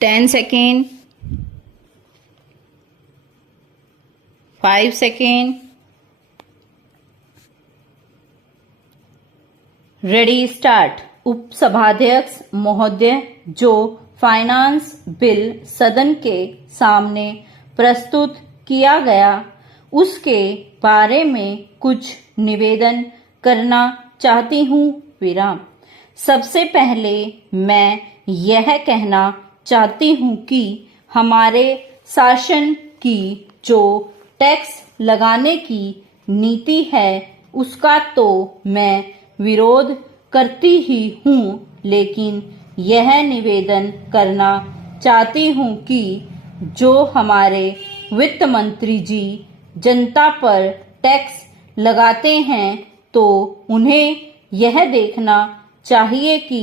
10 second, 5 second. Ready start. उपसभाध्यक्ष महोदय, जो फाइनेंस बिल सदन के सामने प्रस्तुत किया गया उसके बारे में कुछ निवेदन करना चाहती हूँ। विराम। सबसे पहले मैं यह कहना चाहती हूँ कि हमारे शासन की जो टैक्स लगाने की नीति है उसका तो मैं विरोध करती ही हूँ, लेकिन यह निवेदन करना चाहती हूँ कि जो हमारे वित्त मंत्री जी जनता पर टैक्स लगाते हैं तो उन्हें यह देखना चाहिए कि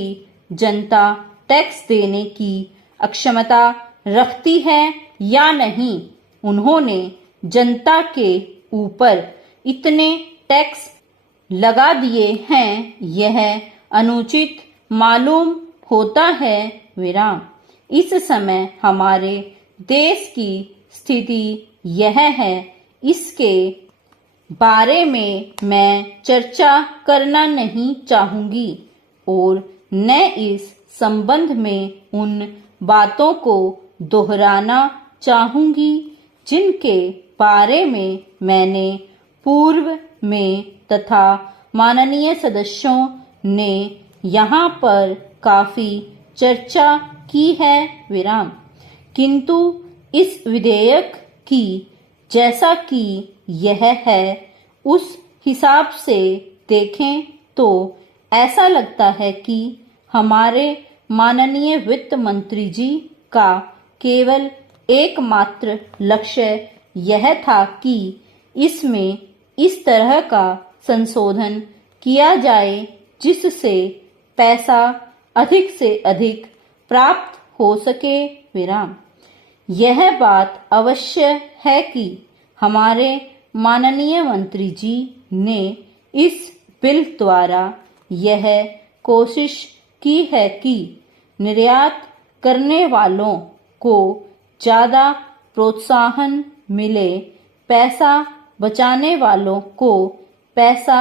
जनता टैक्स देने की अक्षमता रखती है या नहीं। उन्होंने जनता के ऊपर इतने टैक्स लगा दिए हैं, यह अनुचित मालूम होता है। विराम। इस समय हमारे देश की स्थिति यह है, इसके बारे में मैं चर्चा करना नहीं चाहूंगी और न इस संबंध में उन बातों को दोहराना चाहूंगी जिनके बारे में मैंने पूर्व में तथा माननीय सदस्यों ने यहाँ पर काफी चर्चा की है। विराम। किंतु इस विधेयक की जैसा कि यह है उस हिसाब से देखें तो ऐसा लगता है कि हमारे माननीय वित्त मंत्री जी का केवल एकमात्र लक्ष्य यह था कि इसमें इस तरह का संशोधन किया जाए जिससे पैसा अधिक से अधिक प्राप्त हो सके। विराम। यह बात अवश्य है कि हमारे माननीय मंत्री जी ने इस बिल द्वारा यह कोशिश की है कि निर्यात करने वालों को ज़्यादा प्रोत्साहन मिले, पैसा बचाने वालों को पैसा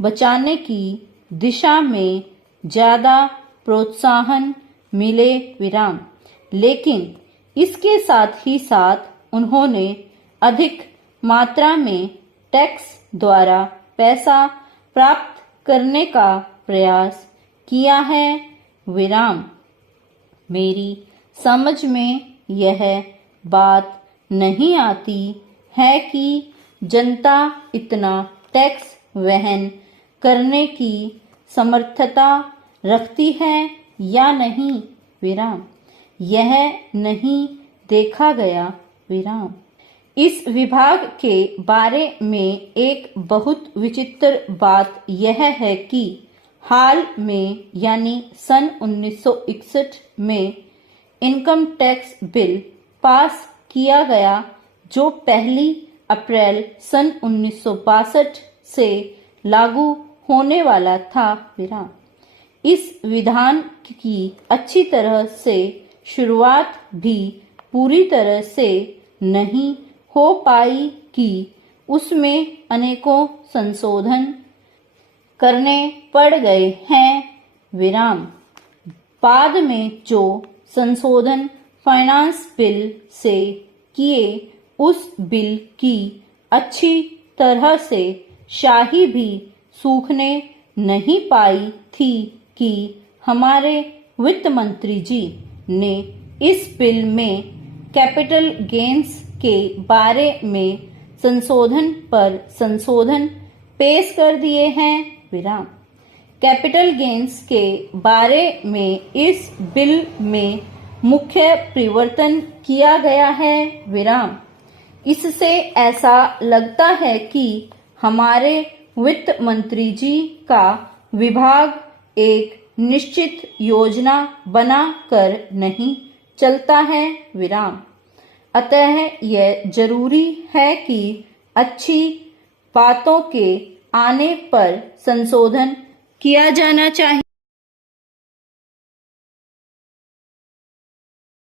बचाने की दिशा में ज़्यादा प्रोत्साहन मिले। विराम। लेकिन इसके साथ ही साथ उन्होंने अधिक मात्रा में टैक्स द्वारा पैसा प्राप्त करने का प्रयास किया है। विराम। मेरी समझ में यह बात नहीं आती है कि जनता इतना टैक्स वहन करने की समर्थता रखती है या नहीं। विराम। यह नहीं देखा गया। विराम। इस विभाग के बारे में एक बहुत विचित्र बात यह है कि हाल में यानी सन 1961 में इनकम टैक्स बिल पास किया गया जो 1 अप्रैल सन 1962 से लागू होने वाला था। विराम। इस विधान की अच्छी तरह से शुरुआत भी पूरी तरह से नहीं हो पाई कि उसमें अनेकों संशोधन करने पड़ गए हैं। विराम। बाद में जो संशोधन फाइनेंस बिल से किए उस बिल की अच्छी तरह से शाही भी सूखने नहीं पाई थी कि हमारे वित्त मंत्री जी ने इस बिल में कैपिटल गेन्स के बारे में संशोधन पर संशोधन पेश कर दिए हैं। विराम। कैपिटल गेन्स के बारे में इस बिल में मुख्य परिवर्तन किया गया है। विराम। इससे ऐसा लगता है कि हमारे वित्त मंत्री जी का विभाग एक निश्चित योजना बना कर नहीं चलता है। विराम। अतः यह जरूरी है कि अच्छी बातों के आने पर संशोधन किया जाना चाहिए।